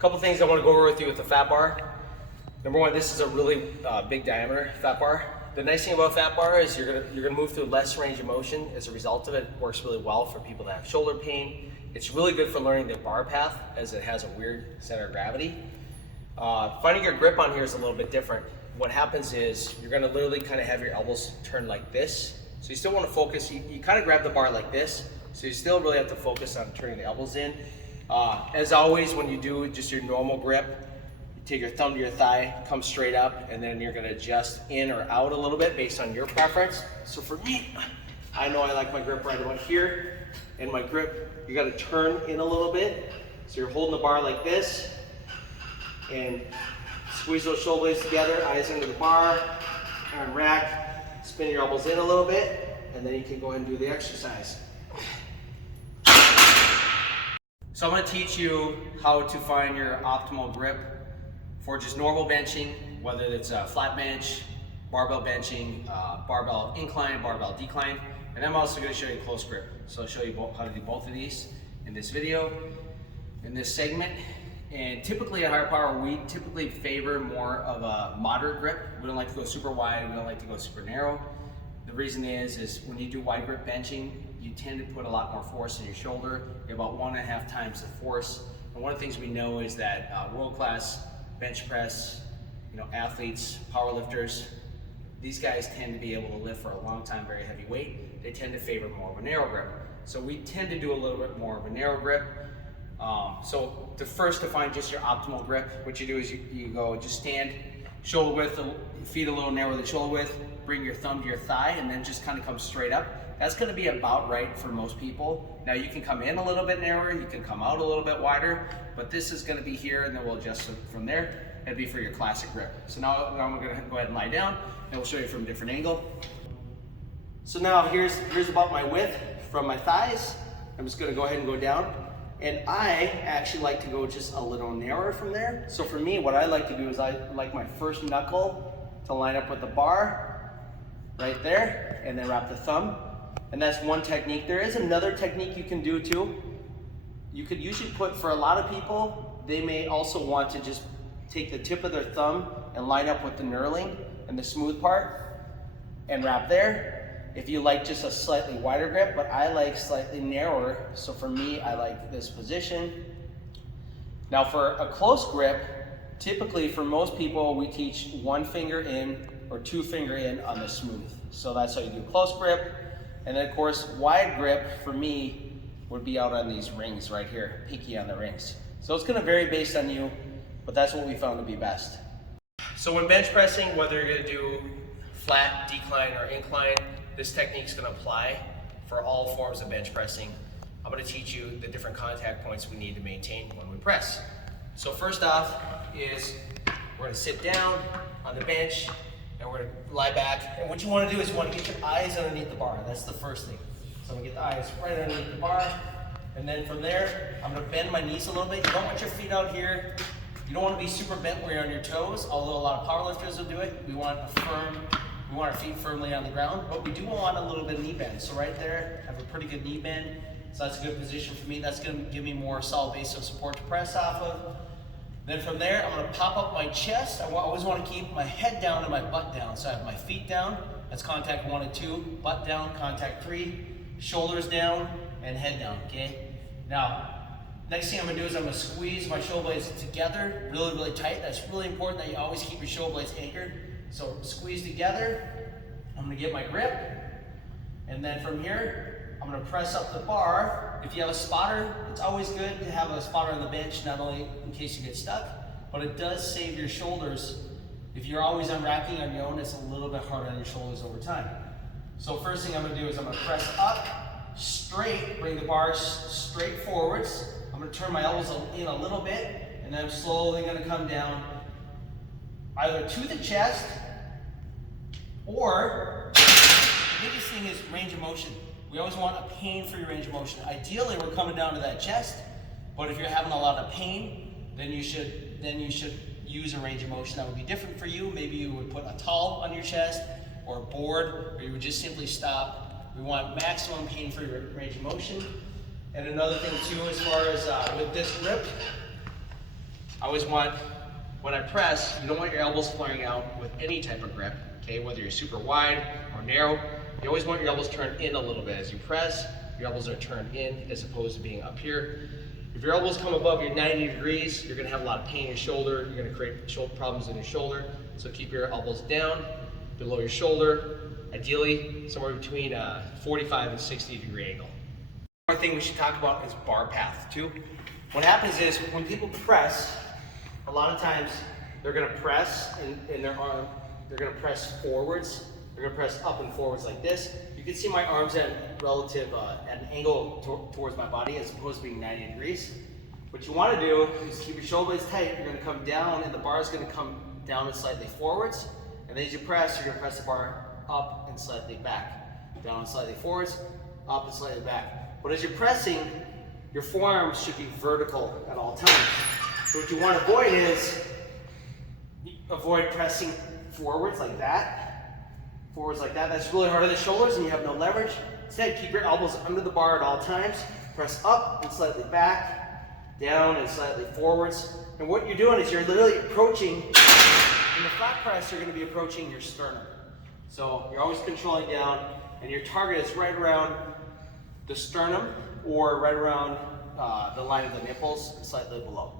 couple things I want to go over with you with the fat bar. Number one, this is a really big diameter fat bar. The nice thing about fat bar is you're gonna move through less range of motion. As a result of it, it works really well for people that have shoulder pain. It's really good for learning the bar path as it has a weird center of gravity. Finding your grip on here is a little bit different. What happens is you're gonna literally kind of have your elbows turned like this. So you still want to focus, you kind of grab the bar like this. So you still really have to focus on turning the elbows in. As always, when you do just your normal grip, you take your thumb to your thigh, come straight up, and then you're gonna adjust in or out a little bit based on your preference. So for me, I know I like my grip right about here, and my grip, you gotta turn in a little bit. So you're holding the bar like this, and squeeze those shoulder blades together, eyes into the bar, arm rack, spin your elbows in a little bit, and then you can go ahead and do the exercise. So I'm going to teach you how to find your optimal grip for just normal benching, whether it's a flat bench, barbell benching, barbell incline, barbell decline, and I'm also going to show you close grip. So I'll show you how to do both of these in this video, in this segment. And typically at Higher Power, we typically favor more of a moderate grip. We don't like to go super wide, we don't like to go super narrow. The reason is when you do wide grip benching, you tend to put a lot more force in your shoulder. You're about 1.5 times the force. And one of the things we know is that world-class bench press, athletes, power lifters, these guys tend to be able to lift for a long time, very heavy weight. They tend to favor more of a narrow grip. So we tend to do a little bit more of a narrow grip. So to find just your optimal grip, what you do is you go just stand shoulder width, feet a little narrower than shoulder width, bring your thumb to your thigh, and then just kind of come straight up. That's going to be about right for most people. Now you can come in a little bit narrower, you can come out a little bit wider, but this is going to be here, and then we'll adjust it from there. It'll be for your classic grip. So now I'm going to go ahead and lie down, and we'll show you from a different angle. So now here's about my width from my thighs. I'm just going to go ahead and go down. And I actually like to go just a little narrower from there. So for me, what I like to do is I like my first knuckle to line up with the bar right there, and then wrap the thumb. And that's one technique. There is another technique you can do too. You could usually for a lot of people, they may also want to just take the tip of their thumb and line up with the knurling and the smooth part and wrap there. If you like just a slightly wider grip, but I like slightly narrower. So for me, I like this position. Now for a close grip, typically for most people, we teach 1 finger in or 2 finger in on the smooth. So that's how you do close grip. And then of course, wide grip for me would be out on these rings right here, peaky on the rings. So it's gonna vary based on you, but that's what we found to be best. So when bench pressing, whether you're gonna do flat, decline, or incline, this technique is gonna apply for all forms of bench pressing. I'm gonna teach you the different contact points we need to maintain when we press. So first off is we're gonna sit down on the bench, and we're gonna lie back. And what you wanna do is you wanna get your eyes underneath the bar. That's the first thing. So I'm gonna get the eyes right underneath the bar. And then from there, I'm gonna bend my knees a little bit. You don't want your feet out here. You don't wanna be super bent where you're on your toes, although a lot of powerlifters will do it. We want our feet firmly on the ground, but we do want a little bit of knee bend. So right there, I have a pretty good knee bend. So that's a good position for me. That's gonna give me more solid base of support to press off of. Then from there, I'm gonna pop up my chest. I always wanna keep my head down and my butt down. So I have my feet down, that's contact 1 and 2, butt down, contact 3, shoulders down, and head down, okay? Now, next thing I'm gonna do is I'm gonna squeeze my shoulder blades together, really, really tight. That's really important that you always keep your shoulder blades anchored. So squeeze together, I'm gonna get my grip, and then from here, I'm gonna press up the bar. If you have a spotter, it's always good to have a spotter on the bench, not only in case you get stuck, but it does save your shoulders. If you're always unracking on your own, it's a little bit harder on your shoulders over time. So first thing I'm gonna do is I'm gonna press up, straight, bring the bar straight forwards. I'm gonna turn my elbows in a little bit, and then I'm slowly gonna come down either to the chest, or the biggest thing is range of motion. We always want a pain-free range of motion. Ideally, we're coming down to that chest, but if you're having a lot of pain, then you should use a range of motion that would be different for you. Maybe you would put a towel on your chest, or a board, or you would just simply stop. We want maximum pain-free range of motion. And another thing too, as far as with this grip, I always want, when I press, you don't want your elbows flaring out with any type of grip, okay? Whether you're super wide or narrow, you always want your elbows turned in a little bit. As you press, your elbows are turned in as opposed to being up here. If your elbows come above your 90 degrees, you're gonna have a lot of pain in your shoulder. You're gonna create shoulder problems in your shoulder. So keep your elbows down, below your shoulder, ideally somewhere between a 45 and 60 degree angle. One thing we should talk about is bar path too. What happens is when people press, a lot of times they're gonna press in their arm, they're gonna press forwards, they're gonna press up and forwards like this. You can see my arms at an angle towards my body as opposed to being 90 degrees. What you wanna do is keep your shoulder blades tight. You're gonna come down and the bar is gonna come down and slightly forwards. And then as you press, you're gonna press the bar up and slightly back. Down and slightly forwards, up and slightly back. But as you're pressing, your forearms should be vertical at all times. So what you want to avoid is, avoid pressing forwards like that. Forwards like that. That's really hard on the shoulders and you have no leverage. Instead, keep your elbows under the bar at all times. Press up and slightly back, down and slightly forwards. And what you're doing is you're literally approaching, in the flat press, you're going to be approaching your sternum. So you're always controlling down and your target is right around the sternum or right around the line of the nipples and slightly below.